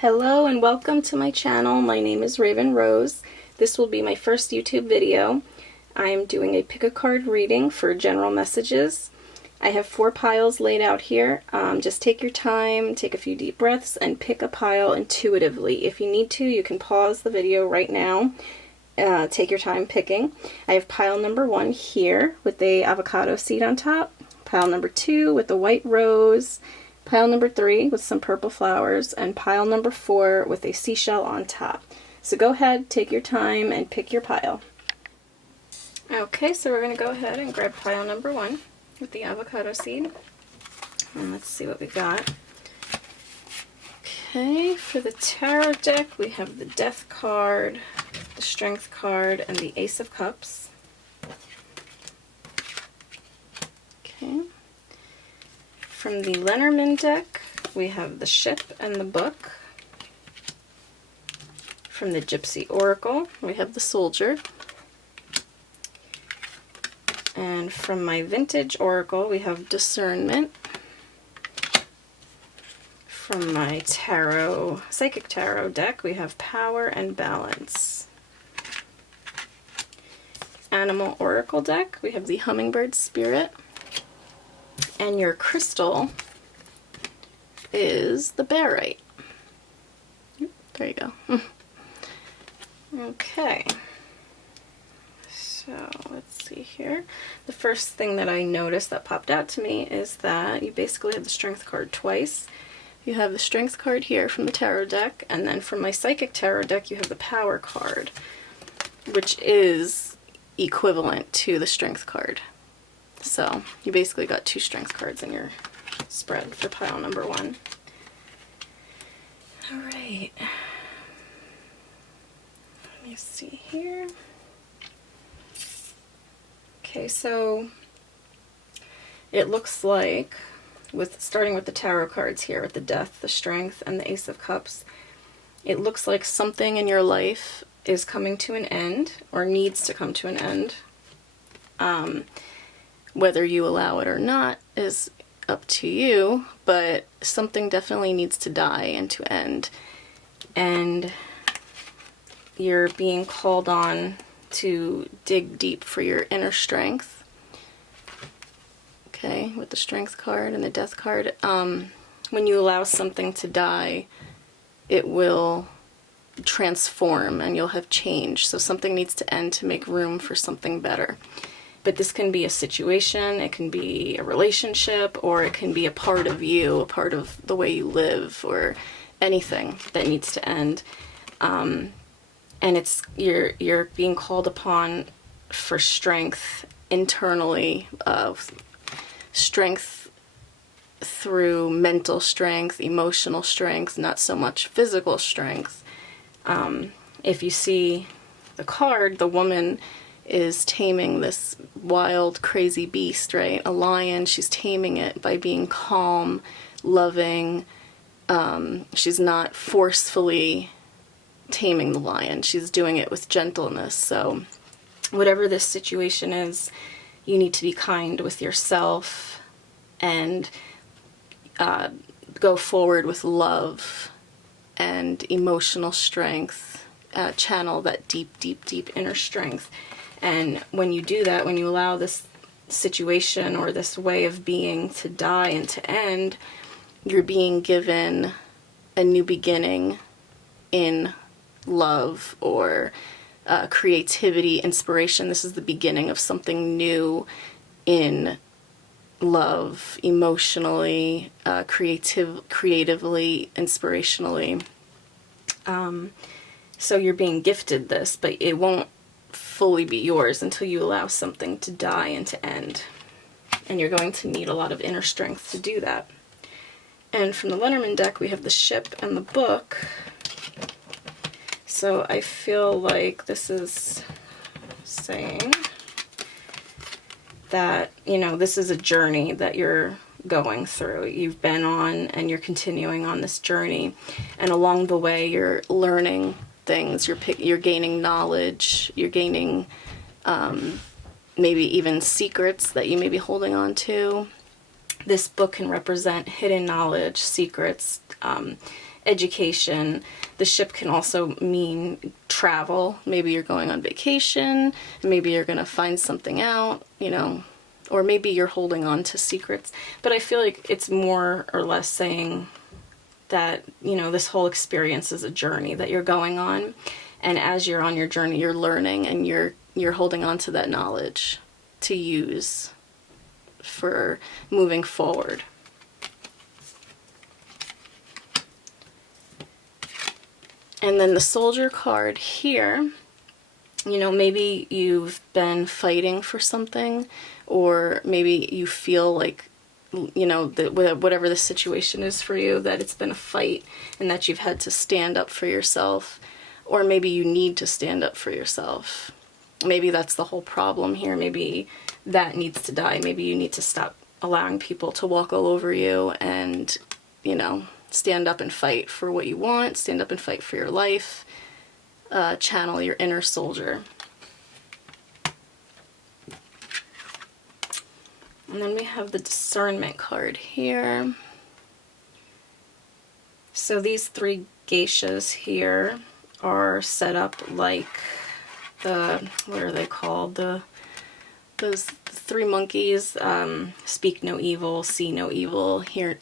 Hello and welcome to my channel. My name is Raven Rose. This will be my first YouTube video. I am doing a pick a card reading for general messages. I have 4 piles laid out here. Just take your time, take a few deep breaths, and pick a pile intuitively. If you need to, you can pause the video right now. Take your time picking. I have pile number 1 here with the avocado seed on top. Pile number 2 with the white rose. Pile number 3 with some purple flowers, and pile number 4 with a seashell on top. So go ahead, take your time, and pick your pile. Okay, so we're going to go ahead and grab pile number 1 with the avocado seed. And let's see what we got. Okay, for the tarot deck, we have the Death card, the Strength card, and the Ace of Cups. Okay. From the Lenormand deck, we have the Ship and the Book. From the Gypsy Oracle, we have the Soldier. And from my Vintage Oracle, we have Discernment. From my Tarot, Psychic Tarot deck, we have Power and Balance. Animal Oracle deck, we have the Hummingbird Spirit. And your crystal is the barite. There you go. Okay. So let's see here. The first thing that I noticed that popped out to me is that you basically have the Strength card twice. You have the Strength card here from the Tarot deck, and then from my Psychic Tarot deck you have the Power card, which is equivalent to the Strength card. So you basically got 2 Strength cards in your spread for pile number 1. Alright. Let me see here. Okay, so it looks like, starting with the tarot cards here, with the Death, the Strength, and the Ace of Cups, it looks like something in your life is coming to an end, or needs to come to an end. Whether you allow it or not is up to you, but something definitely needs to die and to end. And you're being called on to dig deep for your inner strength. Okay, with the Strength card and the Death card. When you allow something to die, it will transform and you'll have change. So something needs to end to make room for something better. But this can be a situation, it can be a relationship, or it can be a part of you, a part of the way you live, or anything that needs to end. And you're being called upon for strength internally, strength through mental strength, emotional strength, not so much physical strength. If you see the card, the woman is taming this wild, crazy beast, right? A lion. She's taming it by being calm, loving. She's not forcefully taming the lion. She's doing it with gentleness. So whatever this situation is, you need to be kind with yourself and go forward with love and emotional strength. Channel that deep, deep, deep inner strength. And when you do that, when you allow this situation or this way of being to die and to end, you're being given a new beginning in love or creativity, inspiration. This is the beginning of something new in love, emotionally, creatively, inspirationally. So you're being gifted this, but it won't fully be yours until you allow something to die and to end. And you're going to need a lot of inner strength to do that. And from the Lenormand deck, we have the Ship and the Book. So I feel like this is saying that, you know, this is a journey that you're going through. You've been on and you're continuing on this journey. And along the way, you're learning things, you're gaining knowledge, you're gaining maybe even secrets that you may be holding on to. This book can represent hidden knowledge, secrets. education. The ship can also mean travel. Maybe you're going on vacation, maybe you're going to find something out, you know, or maybe you're holding on to secrets. But I feel like it's more or less saying that, you know, this whole experience is a journey that you're going on. And as you're on your journey, you're learning and you're holding on to that knowledge to use for moving forward. And then the Soldier card here, you know, maybe you've been fighting for something, or maybe you feel like, you know, that whatever the situation is for you, that it's been a fight and that you've had to stand up for yourself, or maybe you need to stand up for yourself. Maybe that's the whole problem here. Maybe that needs to die. Maybe you need to stop allowing people to walk all over you and, you know, stand up and fight for what you want, stand up and fight for your life, channel your inner soldier. And then we have the Discernment card here. So these three geishas here are set up like the, what are they called? Those three monkeys, speak no evil, see no evil, hear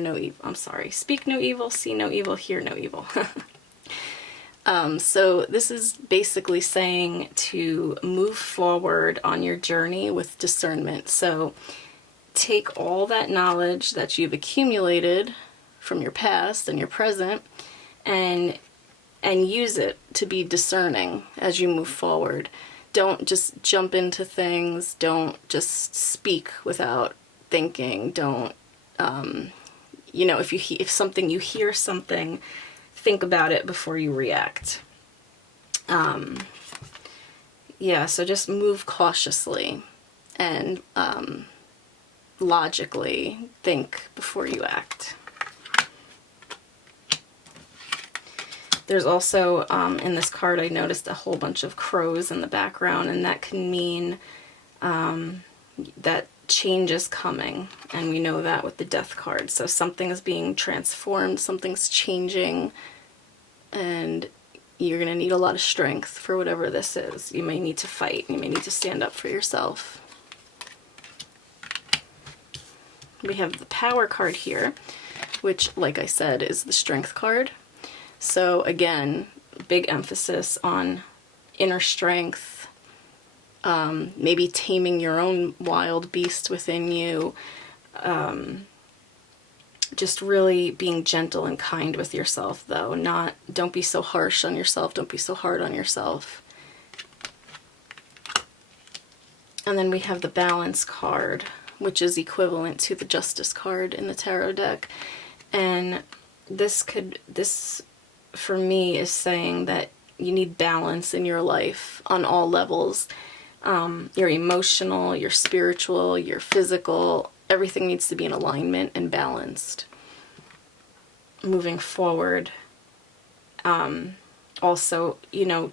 no evil. I'm sorry. Speak no evil, see no evil, hear no evil. So this is basically saying to move forward on your journey with discernment. So take all that knowledge that you've accumulated from your past and your present and use it to be discerning as you move forward. Don't just jump into things. Don't just speak without thinking. Don't, you know, if you hear something, think about it before you react. Yeah, so just move cautiously and logically think before you act. There's also, in this card, I noticed a whole bunch of crows in the background, and that can mean that change is coming, and we know that with the Death card. So something is being transformed, something's changing, and you're going to need a lot of strength for whatever this is. You may need to fight, you may need to stand up for yourself. We have the Power card here, which, like I said, is the Strength card. So again, big emphasis on inner strength, maybe taming your own wild beast within you, just really being gentle and kind with yourself, though. Don't be so harsh on yourself, don't be so hard on yourself. And then we have the Balance card, which is equivalent to the Justice card in the tarot deck. And this for me is saying that you need balance in your life on all levels. Your emotional, your spiritual, your physical, everything needs to be in alignment and balanced. Moving forward, also, you know,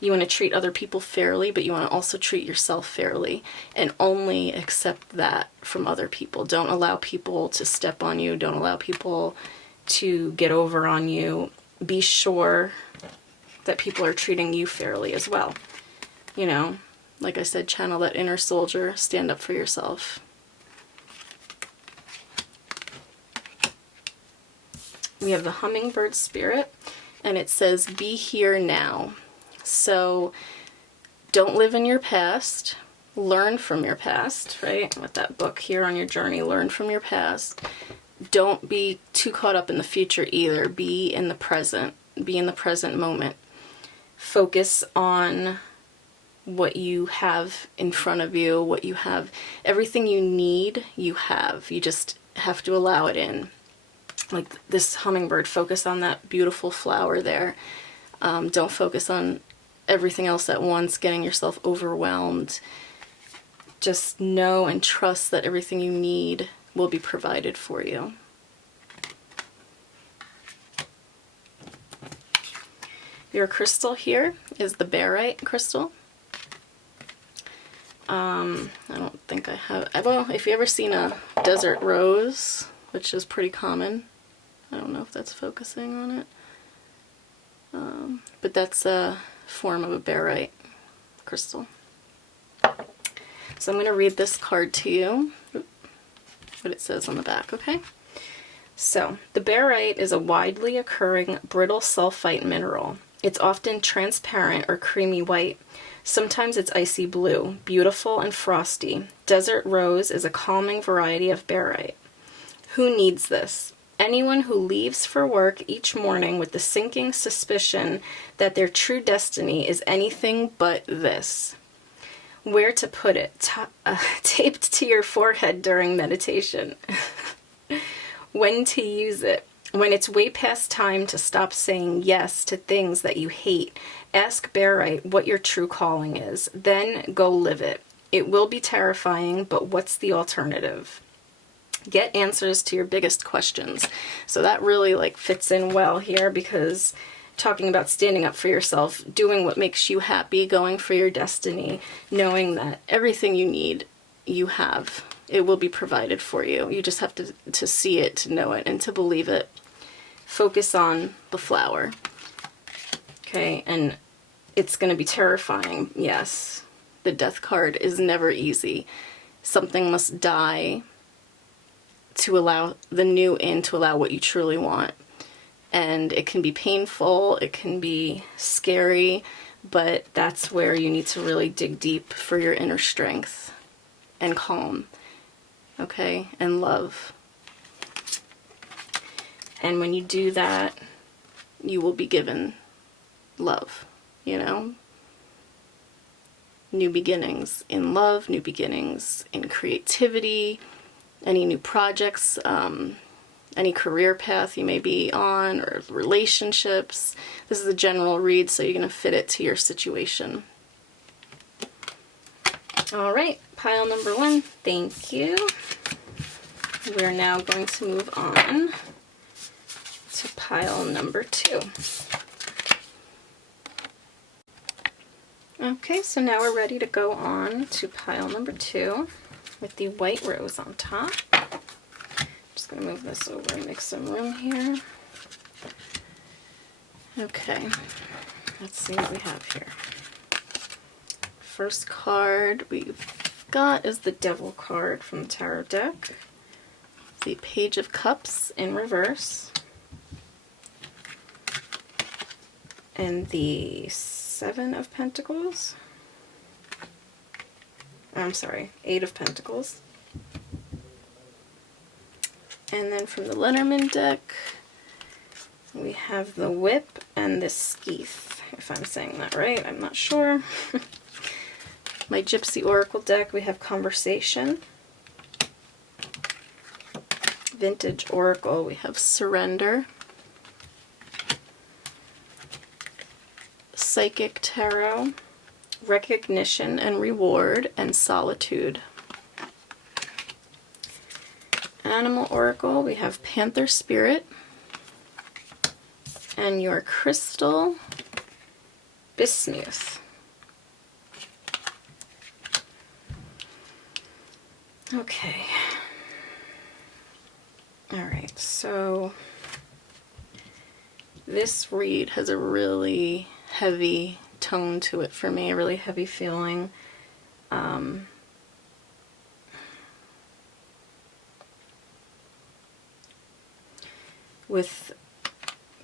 you want to treat other people fairly, but you want to also treat yourself fairly, and only accept that from other people. Don't allow people to step on you. Don't allow people to get over on you. Be sure that people are treating you fairly as well. You know, like I said, channel that inner soldier, stand up for yourself. We have the Hummingbird Spirit, and it says, be here now. So don't live in your past, learn from your past, right? With that book here on your journey, learn from your past. Don't be too caught up in the future either. Be in the present. Be in the present moment. Focus on what you have in front of you, what you have. Everything you need, you have. You just have to allow it in. Like this hummingbird, focus on that beautiful flower there. Don't focus on everything else at once, getting yourself overwhelmed. Just know and trust that everything you need will be provided for you. Your crystal here is the barite crystal. I don't think I have, well, if you've ever seen a desert rose, which is pretty common, I don't know if that's focusing on it. But that's a form of a barite crystal. So I'm going to read this card to you, what it says on the back, okay? So, the barite is a widely occurring brittle sulfite mineral. It's often transparent or creamy white. Sometimes it's icy blue, beautiful and frosty. Desert rose is a calming variety of barite. Who needs this? Anyone who leaves for work each morning with the sinking suspicion that their true destiny is anything but this. Where to put it? Taped to your forehead during meditation. When to use it? When it's way past time to stop saying yes to things that you hate. Ask barite what your true calling is. Then go live it. It will be terrifying, but what's the alternative? Get answers to your biggest questions. So that really like fits in well here, because talking about standing up for yourself, doing what makes you happy, going for your destiny, knowing that everything you need, you have. It will be provided for you. You just have to see it, to know it, and to believe it. Focus on the flower. Okay, and it's going to be terrifying, yes. The death card is never easy. Something must die to allow the new in, to allow what you truly want. And it can be painful, it can be scary, but that's where you need to really dig deep for your inner strength and calm, okay, and love. And when you do that, you will be given love, you know? New beginnings in love, new beginnings in creativity, any new projects, any career path you may be on, or relationships. This is a general read, so you're going to fit it to your situation. All right, pile number 1, thank you. We're now going to move on to pile number 2. Okay, so now we're ready to go on to pile number 2 with the white rose on top. Just going to move this over and make some room here. Okay, let's see what we have here. First card we've got is the Devil card from the Tarot deck. The Page of Cups in reverse. And the 7 of Pentacles. I'm sorry, 8 of Pentacles. And then from the Lenormand deck, we have the Whip and the Skeith, if I'm saying that right, I'm not sure. My Gypsy Oracle deck, we have Conversation. Vintage Oracle, we have Surrender. Psychic Tarot, Recognition and Reward, and Solitude. Animal Oracle, we have Panther Spirit. And your crystal, Bismuth. Okay. Alright, so this read has a really heavy tone to it for me, a really heavy feeling. With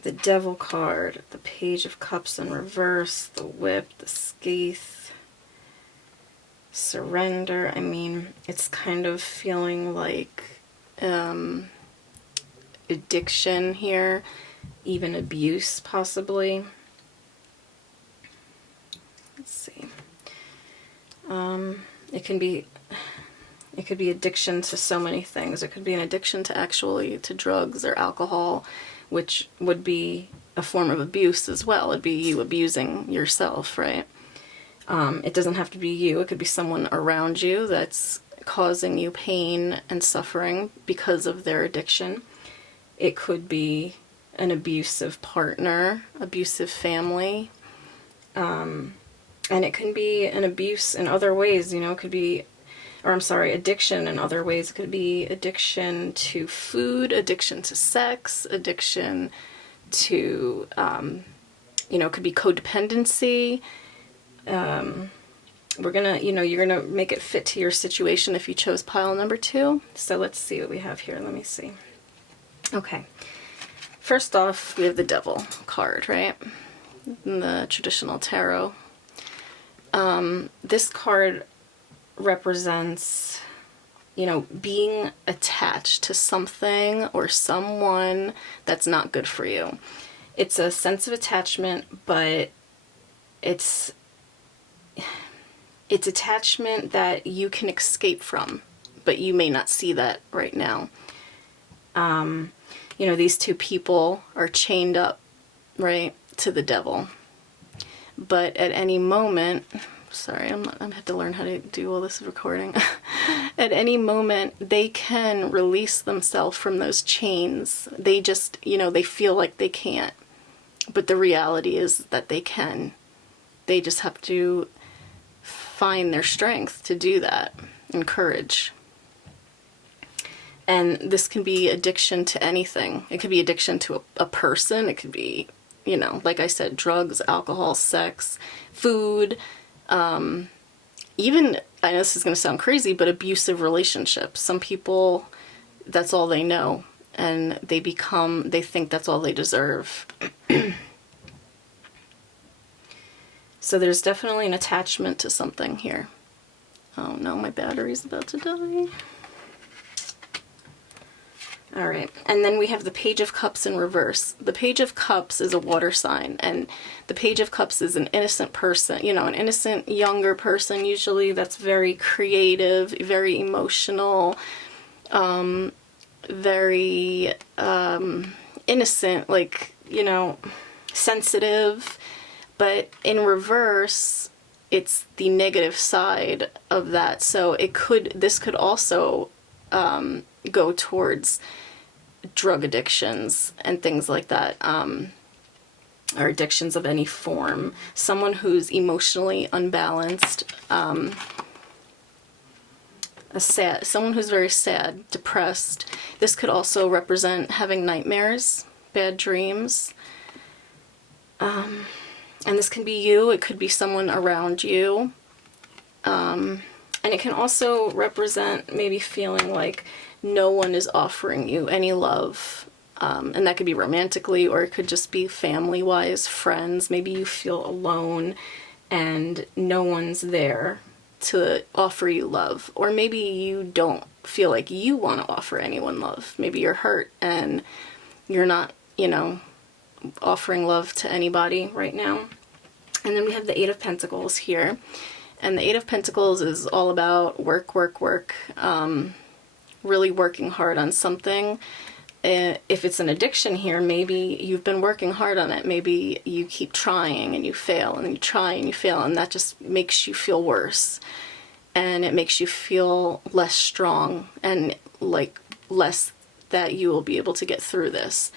the Devil card, the Page of Cups in reverse, the Whip, the Skeith, Surrender, I mean, it's kind of feeling like addiction here, even abuse possibly. Let's see. It could be addiction to so many things. It could be an addiction to drugs or alcohol, which would be a form of abuse as well. It'd be you abusing yourself, right? It doesn't have to be you. It could be someone around you that's causing you pain and suffering because of their addiction. It could be an abusive partner, abusive family, and it can be an abuse in other ways. You know, it could be or I'm sorry, addiction in other ways. It could be addiction to food, addiction to sex, addiction to, you know, it could be codependency. We're gonna, you know, you're gonna make it fit to your situation if you chose pile number 2. So let's see what we have here. Let me see. Okay. First off, we have the Devil card, right? In the traditional tarot. This card represents, you know, being attached to something or someone that's not good for you. It's a sense of attachment, but it's attachment that you can escape from, but you may not see that right now. You know, these two people are chained up, right, to the Devil. But at any moment, sorry, I had to learn how to do all this recording. At any moment, they can release themselves from those chains. They just, you know, they feel like they can't. But the reality is that they can. They just have to find their strength to do that, and courage. And this can be addiction to anything. It could be addiction to a person. It could be, you know, like I said, drugs, alcohol, sex, food, even, I know this is going to sound crazy, but abusive relationships. Some people, that's all they know, and they think that's all they deserve. So there's definitely an attachment to something here. Oh no, my battery's about to die. Alright, and then we have the Page of Cups in reverse. The Page of Cups is a water sign, and the Page of Cups is an innocent person, you know, an innocent younger person usually that's very creative, very emotional, very innocent, like, you know, sensitive. But in reverse, it's the negative side of that. So this could also go towards drug addictions and things like that, or addictions of any form. Someone who's emotionally unbalanced, someone who's very sad, depressed. This could also represent having nightmares, bad dreams. And this can be you, it could be someone around you. And it can also represent maybe feeling like no one is offering you any love. And that could be romantically, or it could just be family-wise, friends. Maybe you feel alone and no one's there to offer you love. Or maybe you don't feel like you want to offer anyone love. Maybe you're hurt and you're not, you know, offering love to anybody right now. And then we have the Eight of Pentacles here. And the Eight of Pentacles is all about work, really working hard on something. If it's an addiction here, maybe you've been working hard on it. Maybe you keep trying and you fail, and you try and you fail, and that just makes you feel worse. And it makes you feel less strong and like less that you will be able to get through this.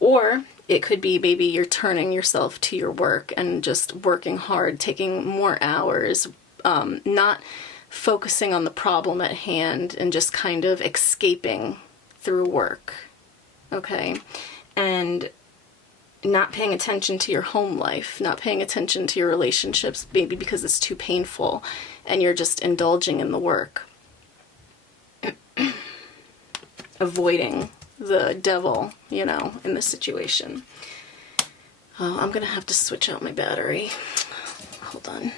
Or it could be maybe you're turning yourself to your work and just working hard, taking more hours, not focusing on the problem at hand and just kind of escaping through work, okay? And not paying attention to your home life, not paying attention to your relationships, maybe because it's too painful and you're just indulging in the work. Avoiding the devil, you know, in this situation. Oh, I'm gonna have to switch out my battery. Hold on.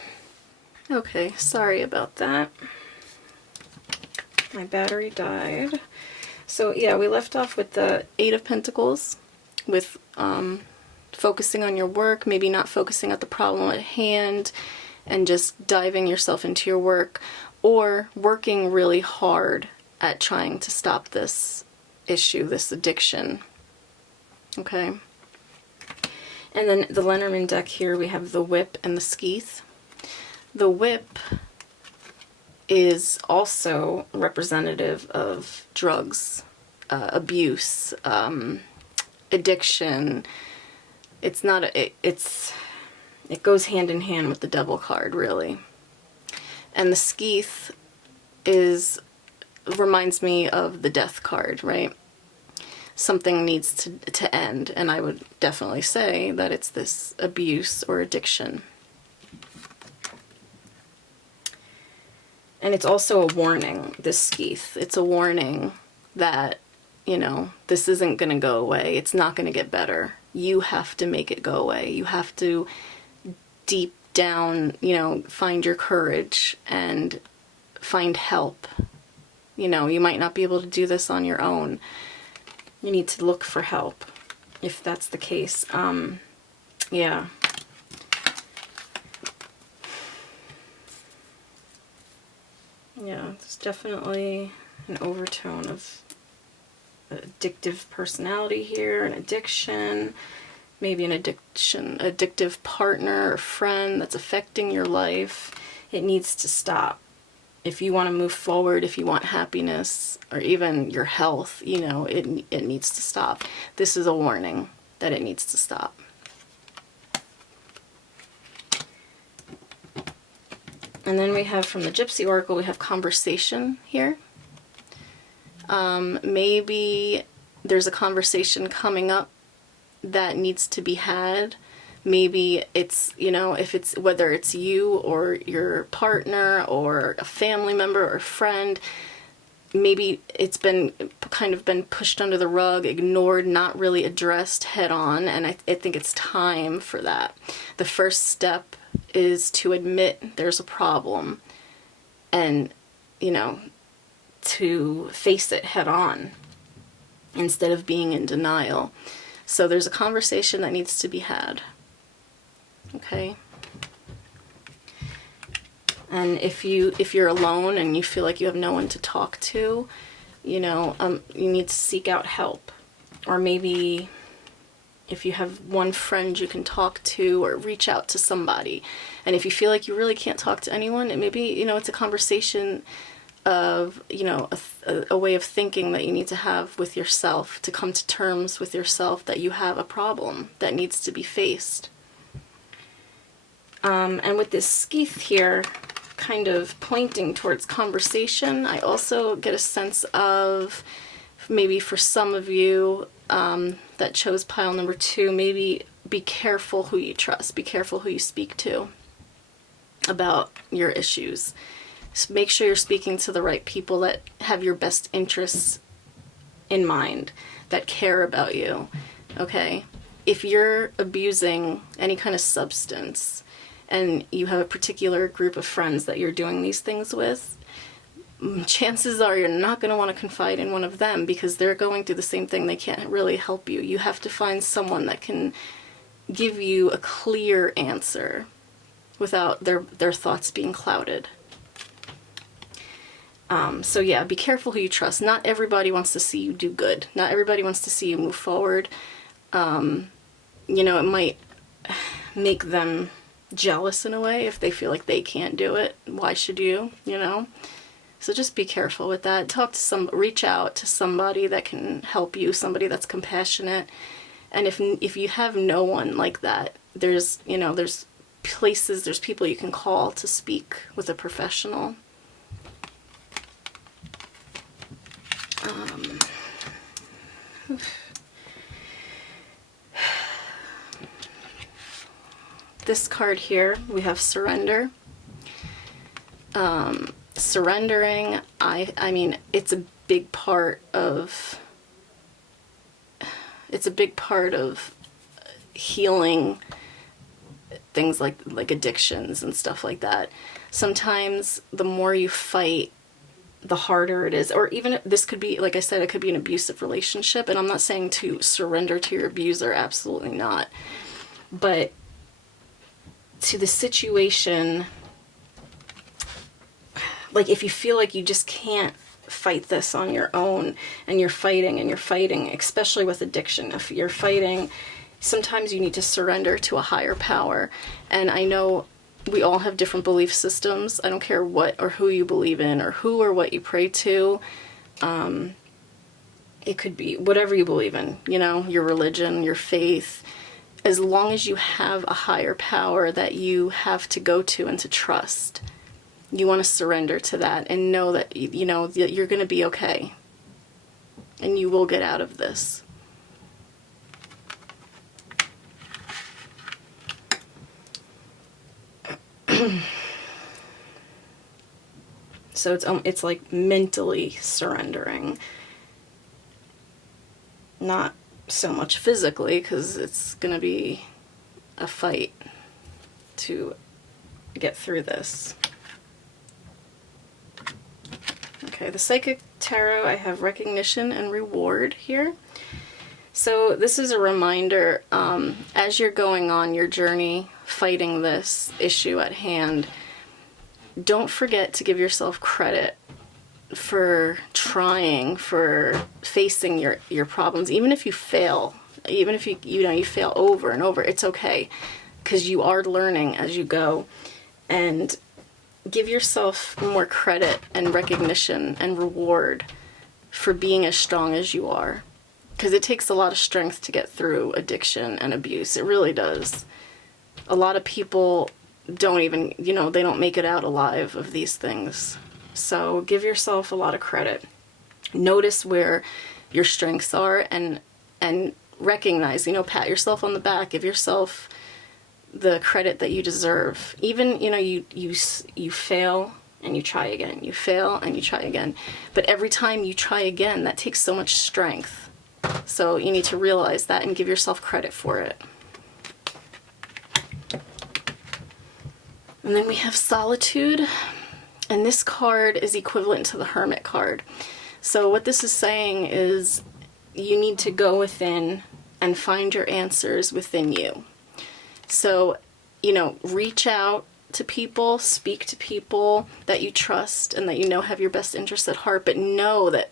Okay, sorry about that. My battery died. So yeah, we left off with the Eight of Pentacles, with focusing on your work, maybe not focusing at the problem at hand, and just diving yourself into your work, or working really hard at trying to stop this issue, this addiction. Okay. And then the Lenormand deck here, we have the Whip and the Skeeth. The Whip is also representative of drugs, abuse, addiction. It's not it goes hand in hand with the Devil card, really. And the Skeeth reminds me of the Death card, right? Something needs to end, and I would definitely say that it's this abuse or addiction. And it's also a warning, this skeeth. It's a warning that, you know, this isn't going to go away. It's not going to get better. You have to make it go away. You have to deep down, you know, find your courage and find help. You know, you might not be able to do this on your own. You need to look for help if that's the case. Yeah. Yeah, there's definitely an overtone of addictive personality here, an addiction, maybe an addictive partner or friend that's affecting your life. It needs to stop. If you want to move forward, if you want happiness, or even your health, you know, it needs to stop. This is a warning that it needs to stop. And then we have from the Gypsy Oracle, we have conversation here. Maybe there's a conversation coming up that needs to be had. Maybe it's, you know, if it's, whether it's you or your partner or a family member or friend, maybe it's been kind of been pushed under the rug, ignored, not really addressed head on, and I think it's time for that. The first step is to admit there's a problem and, you know, to face it head on instead of being in denial. So there's a conversation that needs to be had. Okay? And if you're alone and you feel like you have no one to talk to, you know, you need to seek out help. Or maybe if you have one friend you can talk to, or reach out to somebody. And if you feel like you really can't talk to anyone, it maybe, you know, it's a conversation of, you know, a way of thinking that you need to have with yourself, to come to terms with yourself that you have a problem that needs to be faced. And with this skeeth here, kind of pointing towards conversation, I also get a sense of, maybe for some of you that chose pile number 2, maybe be careful who you trust, be careful who you speak to about your issues. Make sure you're speaking to the right people that have your best interests in mind, that care about you, okay? If you're abusing any kind of substance and you have a particular group of friends that you're doing these things with, chances are you're not going to want to confide in one of them because they're going through the same thing. They can't really help you. You have to find someone that can give you a clear answer without their thoughts being clouded. So yeah, be careful who you trust. Not everybody wants to see you do good. Not everybody wants to see you move forward. You know, it might make them jealous in a way if they feel like they can't do it. Why should you, you know? So just be careful with that. Reach out to somebody that can help you, somebody that's compassionate. And if you have no one like that, there's places, there's people you can call to speak with a professional. This card here, we have surrender. Surrendering, I mean, it's a big part of healing things like addictions and stuff like that. Sometimes the more you fight, the harder it is. Or even, this could be, like I said, it could be an abusive relationship, and I'm not saying to surrender to your abuser, absolutely not. But to the situation, like if you feel like you just can't fight this on your own, and you're fighting, especially with addiction, if you're fighting, sometimes you need to surrender to a higher power. And I know we all have different belief systems. I don't care what or who you believe in or who or what you pray to. It could be whatever you believe in, you know, your religion, your faith. As long as you have a higher power that you have to go to and to trust, You want to surrender to that and know that, you know, that you're going to be okay. And you will get out of this. So it's like mentally surrendering. Not so much physically, because it's going to be a fight to get through this. Okay, the Psychic Tarot, I have recognition and reward here. So this is a reminder, as you're going on your journey fighting this issue at hand, don't forget to give yourself credit for trying, for facing your problems. Even if you fail, even if you fail over and over, it's okay, because you are learning as you go. And give yourself more credit and recognition and reward for being as strong as you are, because it takes a lot of strength to get through addiction and abuse. It really does. A lot of people don't even, you know, they don't make it out alive of these things. So give yourself a lot of credit. Notice where your strengths are, and recognize, you know, pat yourself on the back, give yourself the credit that you deserve. Even, you know, you fail and you try again. You fail and you try again. But every time you try again, that takes so much strength. So you need to realize that and give yourself credit for it. And then we have Solitude, and this card is equivalent to the Hermit card. So what this is saying is you need to go within and find your answers within you. So, you know, reach out to people, speak to people that you trust and that you know have your best interests at heart, but know that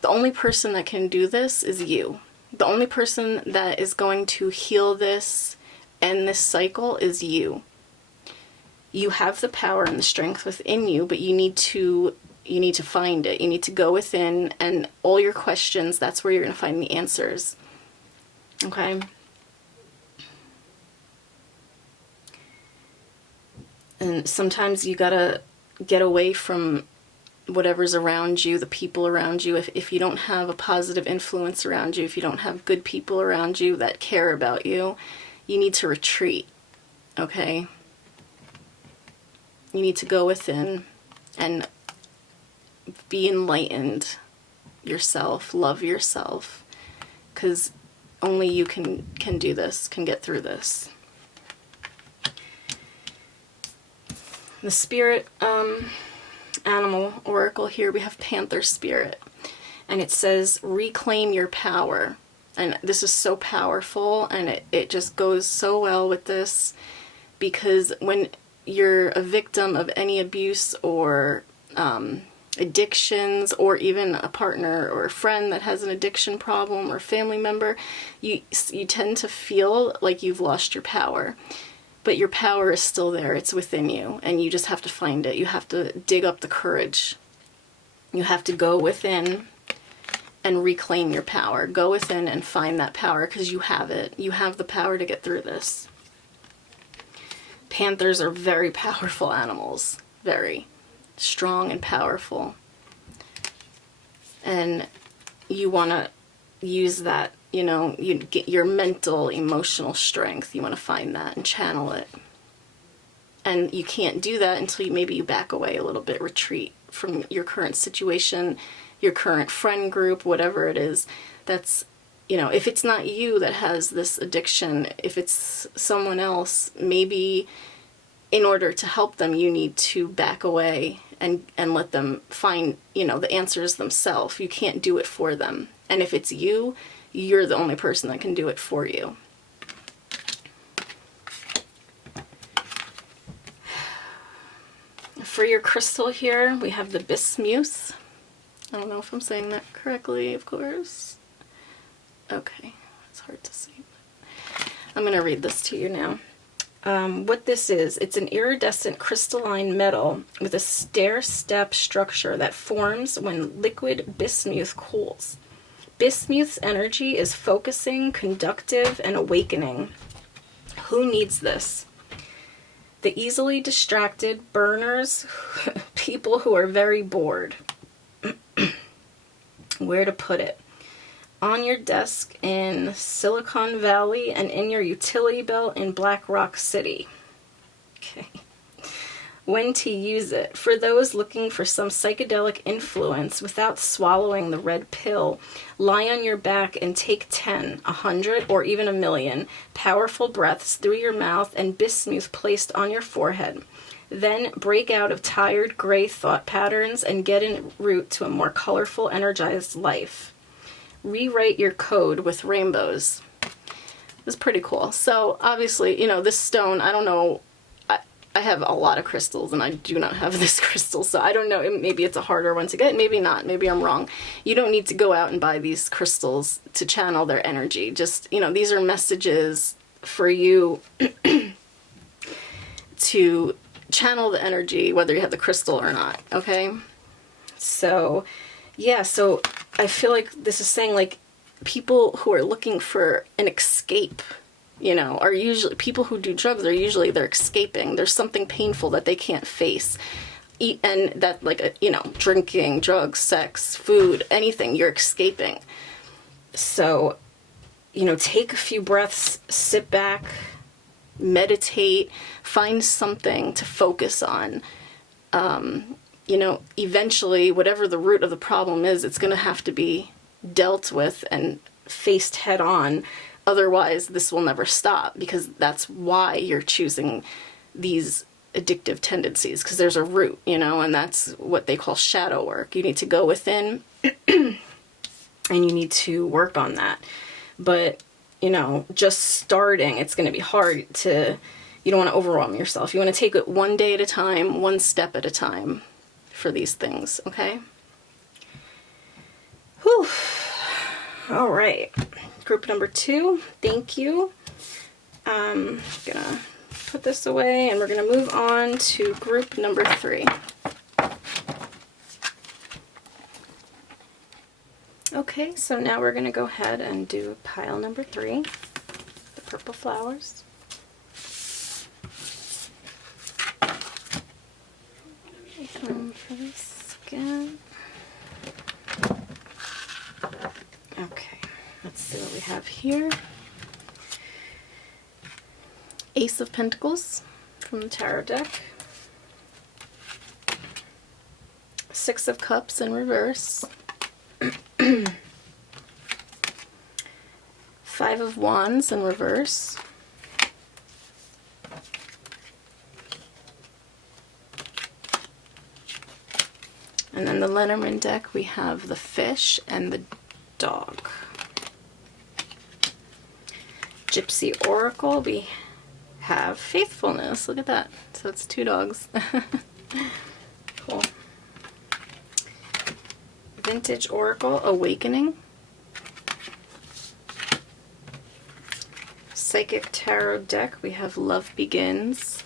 the only person that can do this is you. The only person that is going to heal this, end this cycle, is you. You have the power and the strength within you, but you need to find it. You need to go within, and all your questions, that's where you're going to find the answers. Okay? And sometimes you gotta get away from whatever's around you, the people around you. If you don't have a positive influence around you, if you don't have good people around you that care about you, you need to retreat. Okay? You need to go within and be enlightened yourself, love yourself, because only you can do this, can get through this. The Spirit Animal Oracle here, we have Panther Spirit, and it says reclaim your power. And this is so powerful, and it just goes so well with this, because when you're a victim of any abuse or addictions, or even a partner or a friend that has an addiction problem, or a family member, you tend to feel like you've lost your power. But your power is still there. It's within you, and you just have to find it. You have to dig up the courage. You have to go within and reclaim your power. Go within and find that power, because you have it. You have the power to get through this. Panthers are very powerful animals. Very strong and powerful. And you want to use that, you know, you get your mental, emotional strength. You want to find that and channel it. And you can't do that until maybe you back away a little bit, retreat from your current situation, your current friend group, whatever it is. That's, you know, if it's not you that has this addiction, if it's someone else, maybe in order to help them, you need to back away and let them find, you know, the answers themselves. You can't do it for them. And if it's you, you're the only person that can do it for you. For your crystal here, we have the bismuth. I don't know if I'm saying that correctly, of course. Okay, it's hard to see. I'm going to read this to you now. What this is, it's an iridescent crystalline metal with a stair-step structure that forms when liquid bismuth cools. Bismuth's energy is focusing, conductive, and awakening. Who needs this? The easily distracted, burners, people who are very bored. Where to put it? On your desk in Silicon Valley and in your utility belt in Black Rock City. Okay. When to use it. For those looking for some psychedelic influence without swallowing the red pill, lie on your back and take 10, 100, or even 1,000,000 powerful breaths through your mouth and bismuth placed on your forehead. Then break out of tired, gray thought patterns and get en route to a more colorful, energized life. Rewrite your code with rainbows. It's pretty cool. So obviously, you know, this stone, I don't know, I have a lot of crystals and I do not have this crystal, so I don't know, maybe it's a harder one to get, maybe not, maybe I'm wrong. You don't need to go out and buy these crystals to channel their energy. Just, you know, these are messages for you to channel the energy, whether you have the crystal or not, okay? So, yeah, so I feel like this is saying, like, people who are looking for an escape, you know, are usually, people who do drugs are usually, they're escaping. There's something painful that they can't face. And that, like, you know, drinking, drugs, sex, food, anything, you're escaping. So, you know, take a few breaths, sit back, meditate, find something to focus on. You know, eventually, whatever the root of the problem is, it's going to have to be dealt with and faced head on. Otherwise, this will never stop, because that's why you're choosing these addictive tendencies, because there's a root, you know, and that's what they call shadow work. You need to go within and you need to work on that. But, you know, just starting, it's going to be hard to, you don't want to overwhelm yourself. You want to take it one day at a time, one step at a time for these things, okay? Whew. All right. Group number 2, thank you. I'm gonna put this away and we're gonna move on to group number 3. Okay, so now we're gonna go ahead and do pile number 3, the purple flowers. For this again. Okay. Let's see what we have here. Ace of Pentacles from the Tarot deck. 6 of Cups in reverse. 5 of Wands in reverse. And then the Lenormand deck, we have the Fish and the Dog. Gypsy Oracle, we have Faithfulness. Look at that. So it's 2 dogs. Cool. Vintage Oracle, Awakening. Psychic Tarot deck, we have Love Begins.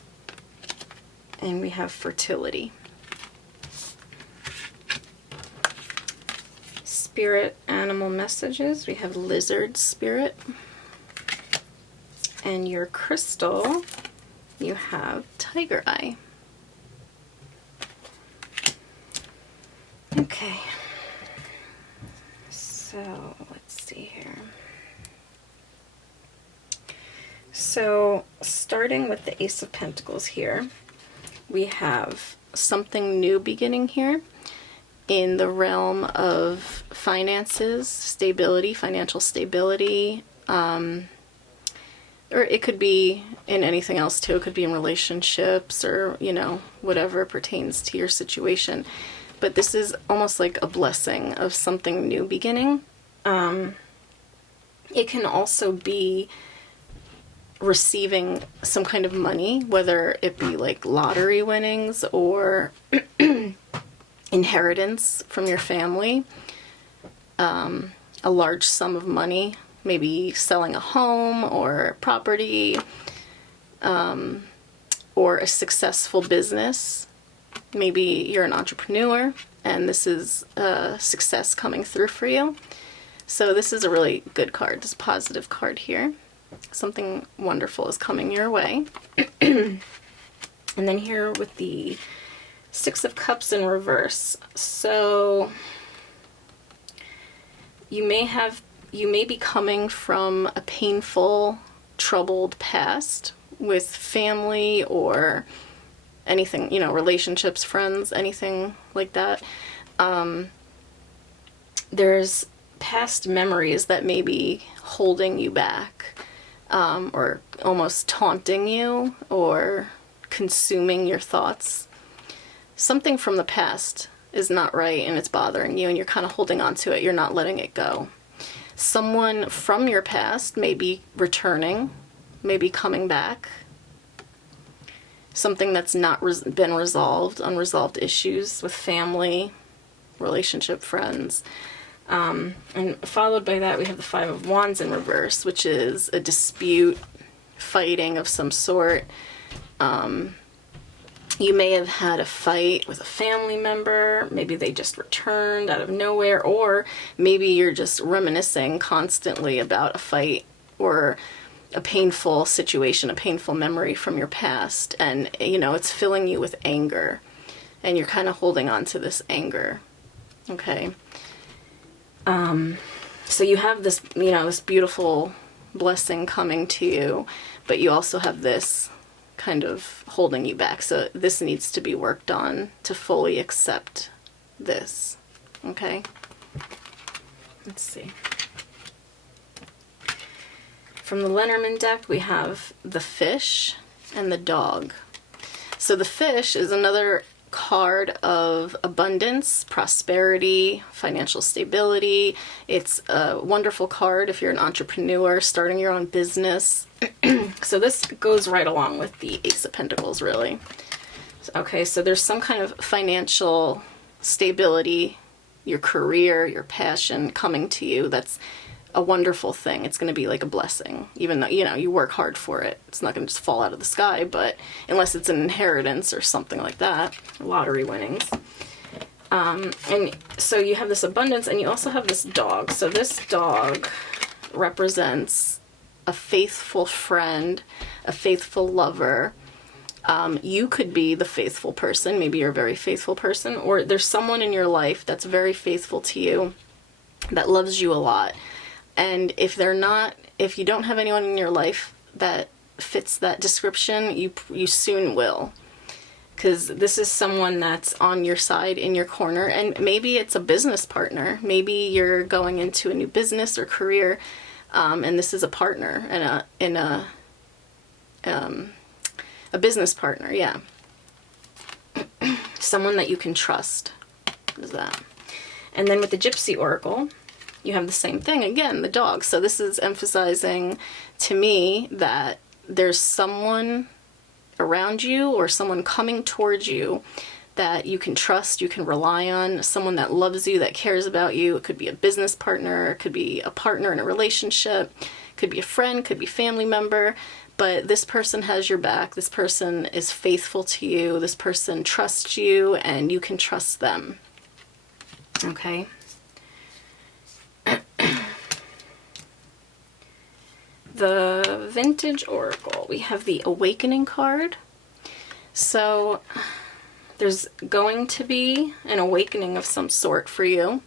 And we have Fertility. Spirit Animal Messages, we have Lizard Spirit. And your crystal, you have Tiger Eye. Okay, so let's see here. So starting with the Ace of Pentacles here, we have something new beginning here in the realm of finances, stability, financial stability, or it could be in anything else too. It could be in relationships or, you know, whatever pertains to your situation. But this is almost like a blessing of something new beginning. It can also be receiving some kind of money, whether it be like lottery winnings or inheritance from your family, a large sum of money, maybe selling a home or property, or a successful business. Maybe you're an entrepreneur and this is success coming through for you. So this is a really good card, this positive card here. Something wonderful is coming your way. And then here with the Six of Cups in reverse. So you may be coming from a painful, troubled past with family or anything, you know, relationships, friends, anything like that. There's past memories that may be holding you back, or almost taunting you or consuming your thoughts. Something from the past is not right and it's bothering you and you're kind of holding on to it. You're not letting it go. Someone from your past may be returning, may be coming back. Something that's not been resolved, unresolved issues with family, relationship, friends. And followed by that, we have the Five of Wands in reverse, which is a dispute, fighting of some sort. You may have had a fight with a family member. Maybe they just returned out of nowhere, or maybe you're just reminiscing constantly about a fight or a painful situation, a painful memory from your past, and you know, it's filling you with anger and you're kind of holding on to this anger. Okay. So you have this, you know, this beautiful blessing coming to you, but you also have this kind of holding you back. So this needs to be worked on to fully accept this. Okay. Let's see. From the Lenormand deck, we have the Fish and the Dog. So the Fish is another card of abundance, prosperity, financial stability. It's a wonderful card if you're an entrepreneur starting your own business. So this goes right along with the Ace of Pentacles, really. Okay, so there's some kind of financial stability, your career, your passion coming to you. That's a wonderful thing. It's going to be like a blessing, even though, you know, you work hard for it. It's not going to just fall out of the sky, but unless it's an inheritance or something like that, lottery winnings. And so you have this abundance, and you also have this dog. So this dog represents a faithful friend, a faithful lover. You could be the faithful person. Maybe you're a very faithful person, or there's someone in your life that's very faithful to you, that loves you a lot. And if you don't have anyone in your life that fits that description, you soon will. Because this is someone that's on your side, in your corner, and maybe it's a business partner. Maybe you're going into a new business or career, and this is a partner and a business partner, yeah. Someone that you can trust. What is that? And then with the Gypsy Oracle, you have the same thing again, the dog. So this is emphasizing to me that there's someone around you or someone coming towards you that you can trust, you can rely on, someone that loves you, that cares about you. It could be a business partner, it could be a partner in a relationship, it could be a friend, could be a family member, but this person has your back, this person is faithful to you, this person trusts you, and you can trust them. Okay? The Vintage Oracle, we have the Awakening card. So there's going to be an awakening of some sort for you.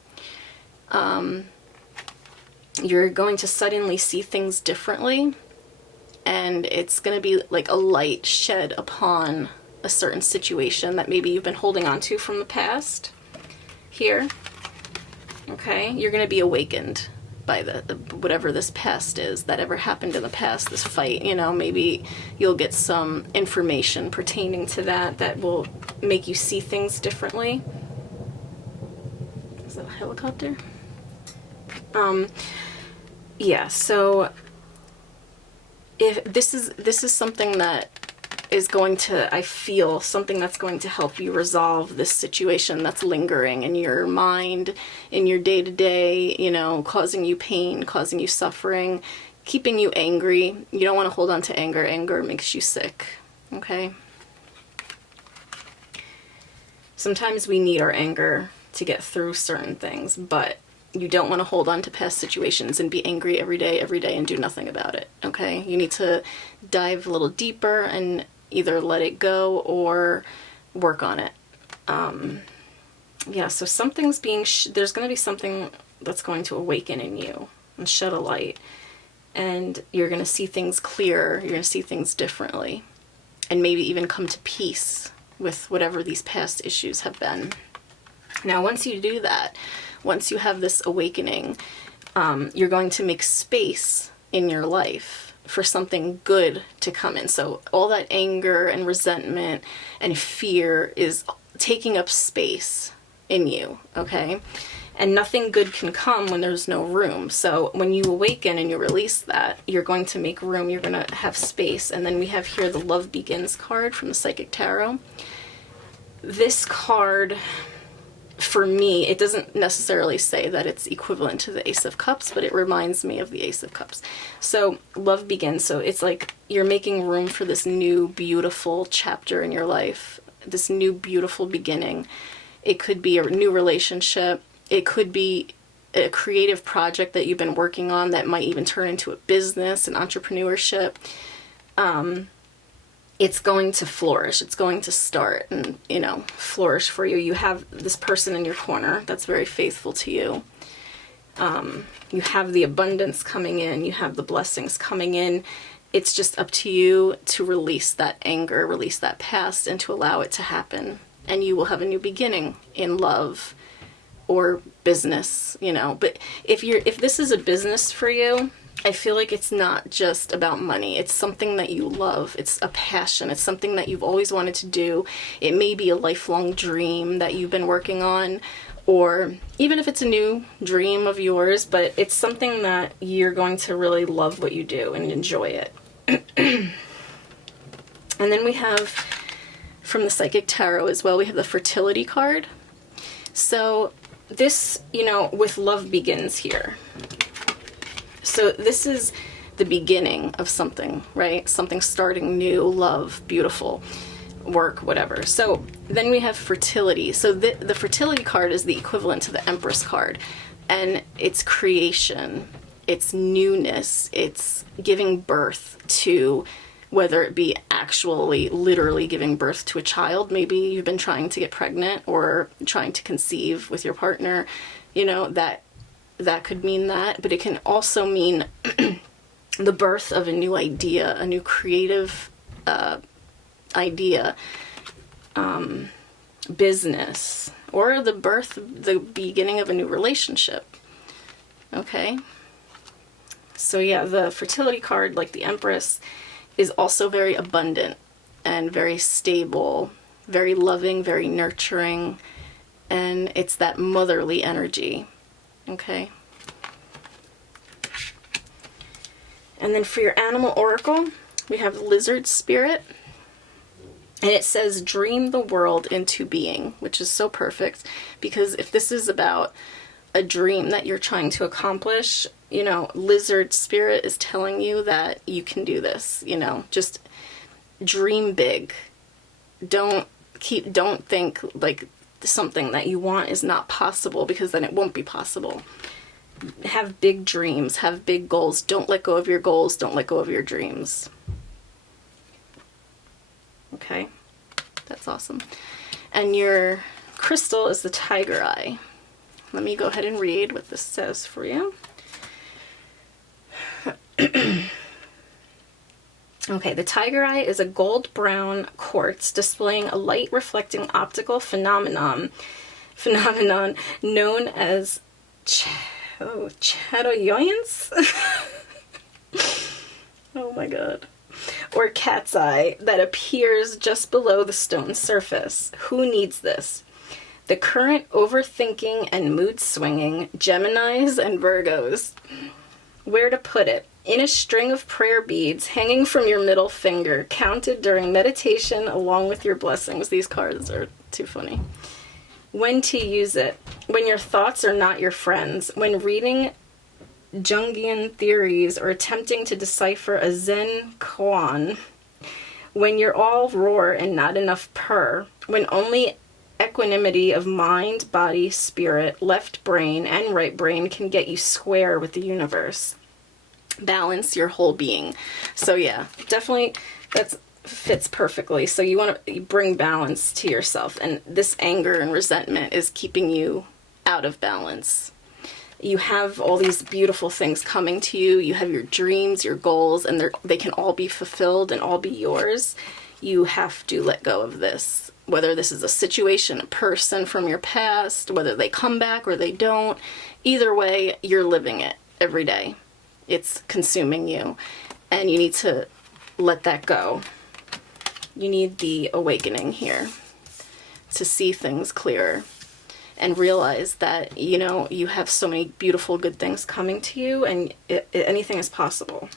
You're going to suddenly see things differently, and it's going to be like a light shed upon a certain situation that maybe you've been holding on to from the past. Here, okay, you're going to be awakened by the whatever this past is that ever happened in the past, this fight, you know, maybe you'll get some information pertaining to that will make you see things differently. Is that a helicopter? Yeah, so if this is something that is going to, I feel, something that's going to help you resolve this situation that's lingering in your mind, in your day-to-day, you know, causing you pain, causing you suffering, keeping you angry. You don't want to hold on to anger. Anger makes you sick, okay? Sometimes we need our anger to get through certain things, but you don't want to hold on to past situations and be angry every day, and do nothing about it, okay? You need to dive a little deeper and either let it go or work on it. Yeah, so something's being, there's going to be something that's going to awaken in you and shed a light. And you're going to see things clearer. You're going to see things differently. And maybe even come to peace with whatever these past issues have been. Now, once you do that, once you have this awakening, you're going to make space in your life for something good to come in. So all that anger and resentment and fear is taking up space in you, okay? And nothing good can come when there's no room. So when you awaken and you release that, you're going to make room, you're going to have space. And then we have here the Love Begins card from the Psychic Tarot. This card, for me, it doesn't necessarily say that it's equivalent to the Ace of Cups, but it reminds me of the Ace of Cups. So love begins. So it's like you're making room for this new beautiful chapter in your life, this new beautiful beginning. It could be a new relationship. It could be a creative project that you've been working on that might even turn into a business, an entrepreneurship. It's going to flourish. It's going to start and, you know, flourish for you. You have this person in your corner that's very faithful to you. You have the abundance coming in. You have the blessings coming in. It's just up to you to release that anger, release that past, and to allow it to happen. And you will have a new beginning in love or business, you know. But if this is a business for you, I feel like it's not just about money. It's something that you love. It's a passion. It's something that you've always wanted to do. It may be a lifelong dream that you've been working on, or even if it's a new dream of yours, but it's something that you're going to really love what you do and enjoy it. And then we have, from the Psychic Tarot as well, we have the Fertility card. So this, you know, with Love Begins here. So this is the beginning of something, right? Something starting new, love, beautiful, work, whatever. So then we have Fertility. So the Fertility card is the equivalent to the Empress card. And it's creation, it's newness, it's giving birth to, whether it be actually literally giving birth to a child. Maybe you've been trying to get pregnant or trying to conceive with your partner, you know, that could mean that, but it can also mean the birth of a new idea, a new creative idea, business, or the beginning of a new relationship. Okay? So yeah, the Fertility card, like the Empress, is also very abundant and very stable, very loving, very nurturing, and it's that motherly energy. Okay. And then for your animal oracle, we have Lizard Spirit. And it says, dream the world into being, which is so perfect, because if this is about a dream that you're trying to accomplish, you know, Lizard Spirit is telling you that you can do this, you know, just dream big. Don't think like something that you want is not possible, because then it won't be possible. Have big dreams, have big goals. Don't let go of your goals. Don't let go of your dreams. Okay, that's awesome. And your crystal is the Tiger Eye. Let me go ahead and read what this says for you. Okay, the Tiger Eye is a gold-brown quartz displaying a light-reflecting optical phenomenon known as chatoyance? Oh my god. Or cat's eye, that appears just below the stone surface. Who needs this? The current overthinking and mood-swinging Geminis and Virgos. Where to put it? In a string of prayer beads hanging from your middle finger, counted during meditation along with your blessings. These cards are too funny. When to use it? When your thoughts are not your friends. When reading Jungian theories or attempting to decipher a Zen koan. When you're all roar and not enough purr. When only equanimity of mind, body, spirit, left brain, and right brain can get you square with the universe. Balance your whole being. So yeah, definitely that's fits perfectly. So you want to bring balance to yourself, and this anger and resentment is keeping you out of balance. You have all these beautiful things coming to you. You have your dreams, your goals, and they can all be fulfilled and all be yours. You have to let go of this. Whether this is a situation, a person from your past, whether they come back or they don't, either way, you're living it every day. It's consuming you, and you need to let that go. You need the awakening here to see things clearer and realize that, you know, you have so many beautiful, good things coming to you, and anything is possible.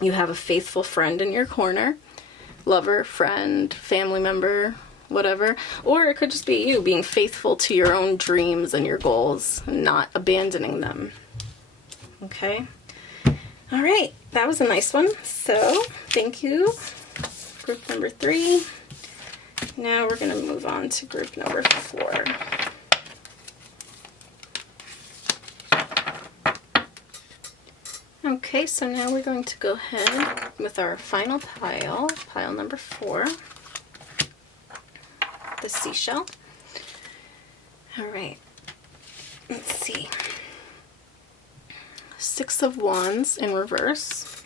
You have a faithful friend in your corner, lover, friend, family member, whatever. Or it could just be you being faithful to your own dreams and your goals, not abandoning them. Okay? All right, that was a nice one. So, thank you. Group number 3. Now we're going to move on to group number 4. Okay, so now we're going to go ahead with our final pile, pile number 4, the seashell. All right, let's see. 6 of Wands in reverse,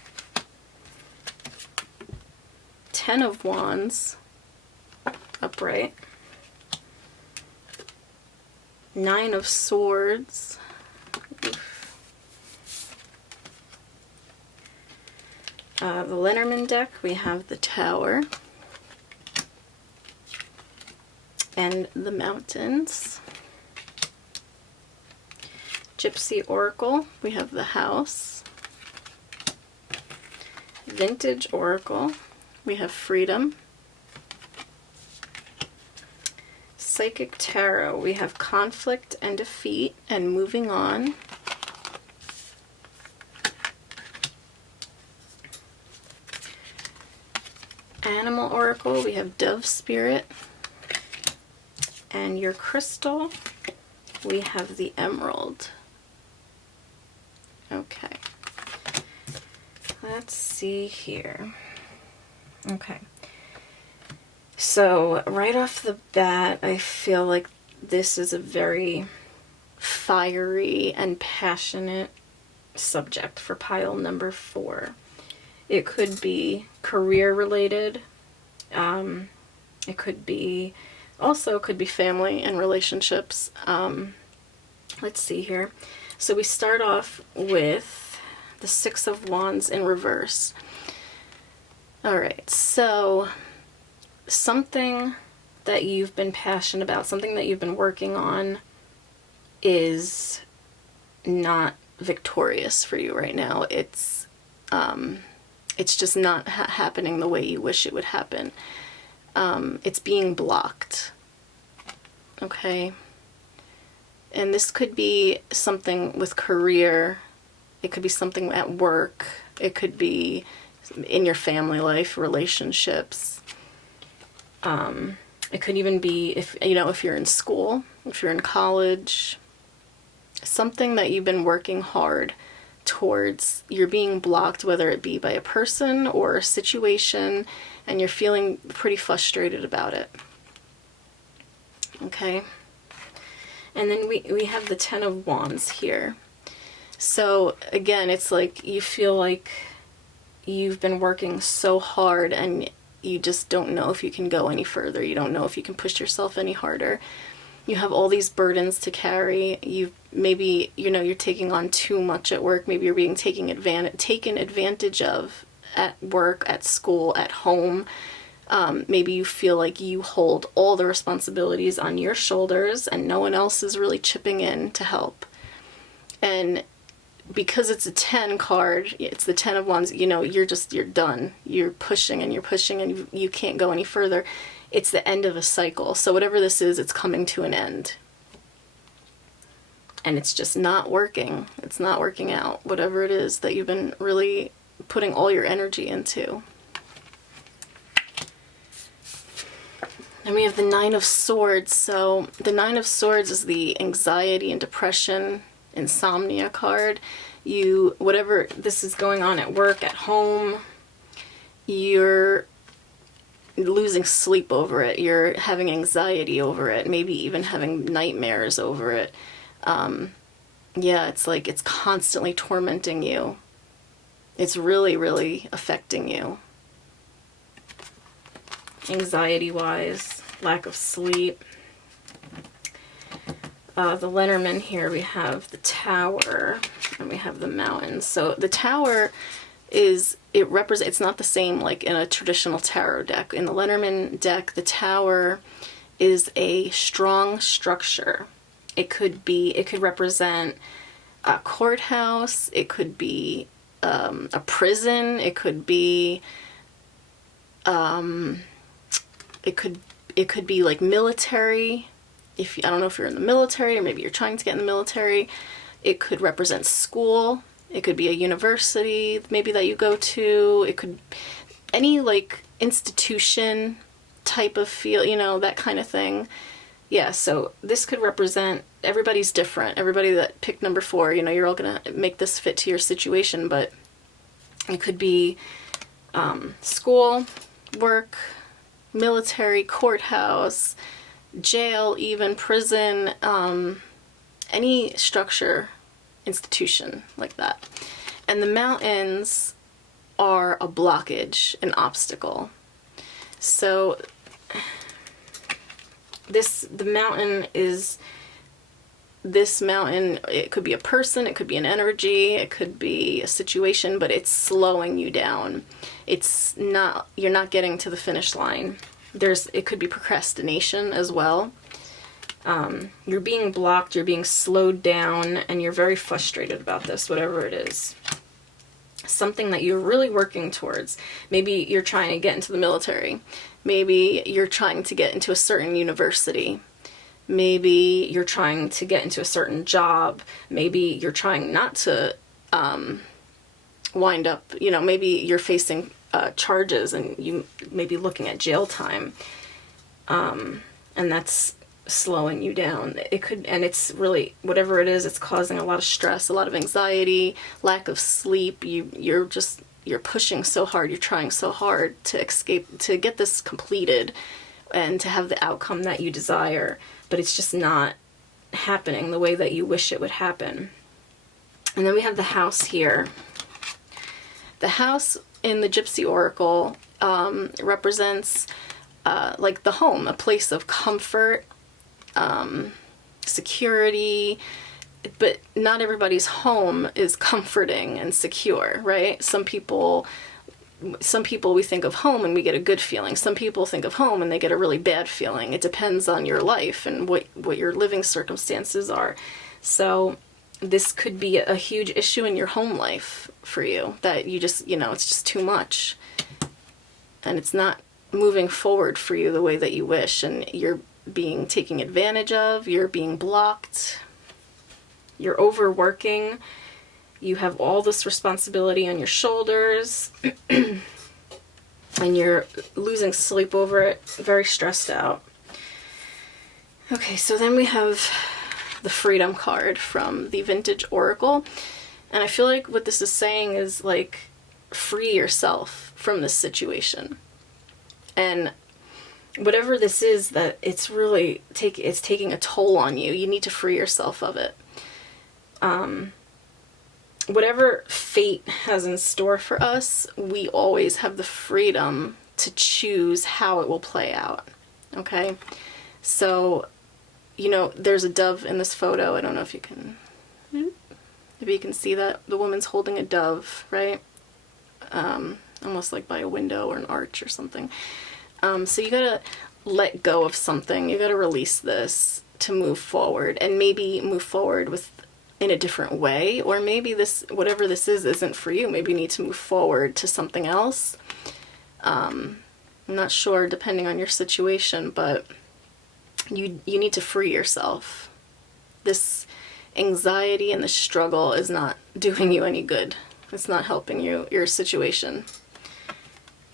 10 of Wands upright, 9 of Swords, the Lenormand deck, we have the Tower and the Mountains. Gypsy Oracle, we have the House. Vintage Oracle, we have Freedom. Psychic Tarot, we have Conflict and Defeat and Moving On. Animal Oracle, we have Dove Spirit. And your crystal, we have the Emerald. Okay. Let's see here. Okay. So, right off the bat, I feel like this is a very fiery and passionate subject for pile number 4. It could be career related. It could be family and relationships. Let's see here. So we start off with the 6 of Wands in reverse. Alright, so something that you've been passionate about, something that you've been working on is not victorious for you right now. It's just not happening the way you wish it would happen. It's being blocked. Okay? And this could be something with career. It could be something at work. It could be in your family life, relationships. It could even be if you're in school, if you're in college, something that you've been working hard towards, you're being blocked, whether it be by a person or a situation, and you're feeling pretty frustrated about it. Okay? And then we have the 10 of Wands here. So again, it's like you feel like you've been working so hard and you just don't know if you can go any further. You don't know if you can push yourself any harder. You have all these burdens to carry. You're taking on too much at work. Maybe you're being taken advantage of at work, at school, at home. Maybe you feel like you hold all the responsibilities on your shoulders and no one else is really chipping in to help. And because it's a 10 card, it's the 10 of Wands, you're done. You're pushing and you can't go any further. It's the end of a cycle. So whatever this is, it's coming to an end. And it's just not working. It's not working out. Whatever it is that you've been really putting all your energy into. And we have the 9 of Swords. So the 9 of Swords is the anxiety and depression, insomnia card. Whatever this is going on at work, at home, you're losing sleep over it. You're having anxiety over it. Maybe even having nightmares over it. Yeah, it's like it's constantly tormenting you. It's really, really affecting you. Anxiety-wise, lack of sleep. The Lenormand here, we have the Tower, and we have the Mountains. So the Tower is, it's not the same like in a traditional tarot deck. In the Lenormand deck, the Tower is a strong structure. It could represent a courthouse, it could be a prison, it could be it could be like military. I don't know if you're in the military, or maybe you're trying to get in the military. It could represent school. It could be a university maybe that you go to. It could any like institution type of feel, you know, that kind of thing. Yeah, so this could represent, everybody's different. Everybody that picked number 4, you know, you're all gonna make this fit to your situation, but it could be school, work, military, courthouse, jail, even prison, any structure, institution like that. And the Mountains are a blockage, an obstacle. So the mountain is, this mountain, it could be a person, it could be an energy, it could be a situation, but it's slowing you down. It's not, you're not getting to the finish line. It could be procrastination as well. You're being blocked, you're being slowed down, and you're very frustrated about this, whatever it is. Something that you're really working towards. Maybe you're trying to get into the military. Maybe you're trying to get into a certain university. Maybe you're trying to get into a certain job. Maybe you're trying not to wind up, you know, maybe you're facing charges and you may be looking at jail time. And that's slowing you down. It could, and it's really, whatever it is, it's causing a lot of stress, a lot of anxiety, lack of sleep. You're pushing so hard, you're trying so hard to escape, to get this completed and to have the outcome that you desire, but it's just not happening the way that you wish it would happen. And then we have the House here. The House in the Gypsy Oracle represents like the home, a place of comfort, security, but not everybody's home is comforting and secure, right? Some people we think of home and we get a good feeling. Some people think of home and they get a really bad feeling. It depends on your life and what your living circumstances are. So this could be a huge issue in your home life for you, that you just, you know, it's just too much. And it's not moving forward for you the way that you wish, and you're being taken advantage of, you're being blocked, you're overworking, you have all this responsibility on your shoulders, and you're losing sleep over it, very stressed out. Okay, so then we have the Freedom card from the Vintage Oracle, and I feel like what this is saying is like, free yourself from this situation. And whatever this is, that it's really it's taking a toll on you. You need to free yourself of it. Whatever fate has in store for us, we always have the freedom to choose how it will play out. Okay? So, you know, there's a dove in this photo. I don't know if you can, maybe you can see that. The woman's holding a dove, right? Almost like by a window or an arch or something. So you gotta let go of something. You gotta release this to move forward, and maybe move forward in a different way, or maybe this, whatever this is, isn't for you. Maybe you need to move forward to something else. I'm not sure, depending on your situation, but you need to free yourself. This anxiety and this struggle is not doing you any good. It's not helping your situation.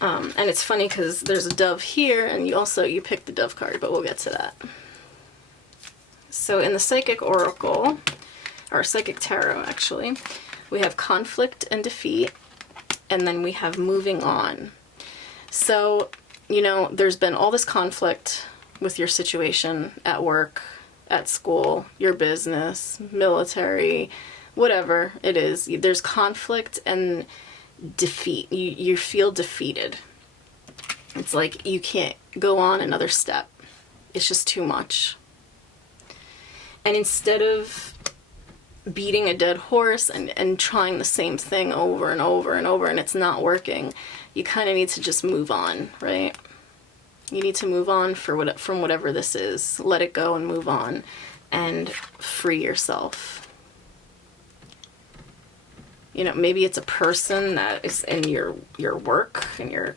And it's funny because there's a dove here, and you picked the dove card, but we'll get to that. So in the Psychic Oracle, or Psychic Tarot actually, we have conflict and defeat, and then we have moving on. So you know, there's been all this conflict with your situation at work, at school, your business, military, whatever it is. There's conflict and defeat. You feel defeated. It's like you can't go on another step. It's just too much. And instead of beating a dead horse and trying the same thing over and over and over and it's not working, you kind of need to just move on, right? You need to move on from whatever this is. Let it go and move on and free yourself. You know, maybe it's a person that is in your work, in your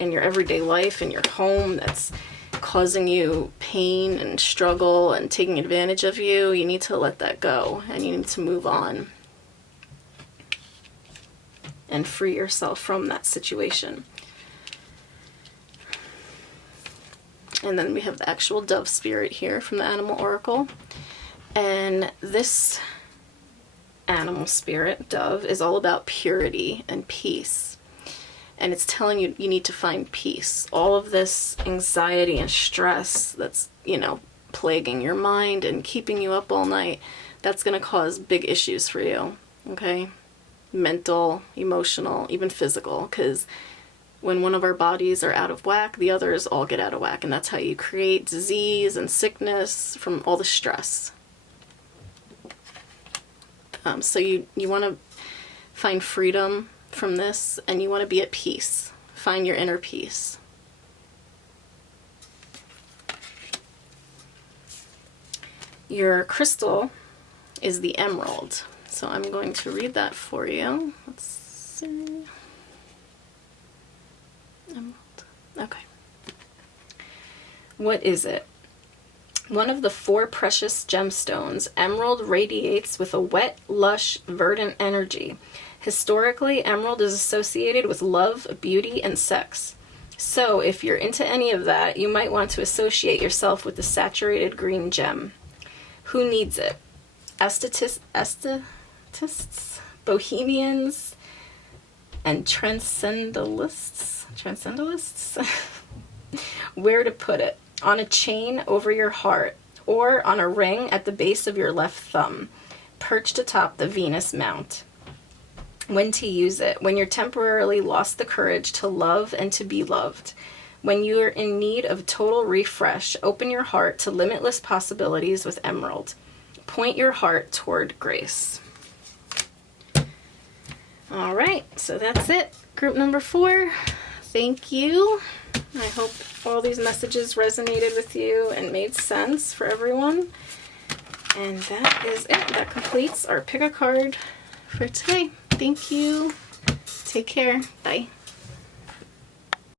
everyday life, in your home, that's causing you pain and struggle and taking advantage of you. You need to let that go and you need to move on and free yourself from that situation. And then we have the actual dove spirit here from the Animal Oracle. And this animal spirit, dove, is all about purity and peace. And it's telling you you need to find peace. All of this anxiety and stress that's, you know, plaguing your mind and keeping you up all night, that's going to cause big issues for you, okay? Mental, emotional, even physical, because when one of our bodies are out of whack, the others all get out of whack, and that's how you create disease and sickness from all the stress. So you want to find freedom from this, and you want to be at peace. Find your inner peace. Your crystal is the emerald. So I'm going to read that for you. Let's see. Emerald. Okay. What is it? One of the 4 precious gemstones, emerald radiates with a wet, lush, verdant energy. Historically, emerald is associated with love, beauty, and sex. So, if you're into any of that, you might want to associate yourself with the saturated green gem. Who needs it? Estetists, bohemians, and transcendentalists? Where to put it? On a chain over your heart, or on a ring at the base of your left thumb, perched atop the Venus Mount. When to use it? When you're temporarily lost the courage to love and to be loved. When you're in need of total refresh, open your heart to limitless possibilities with emerald. Point your heart toward grace. All right, so that's it. Group number 4. Thank you. I hope all these messages resonated with you and made sense for everyone. And that is it. That completes our pick a card for today. Thank you. Take care. Bye.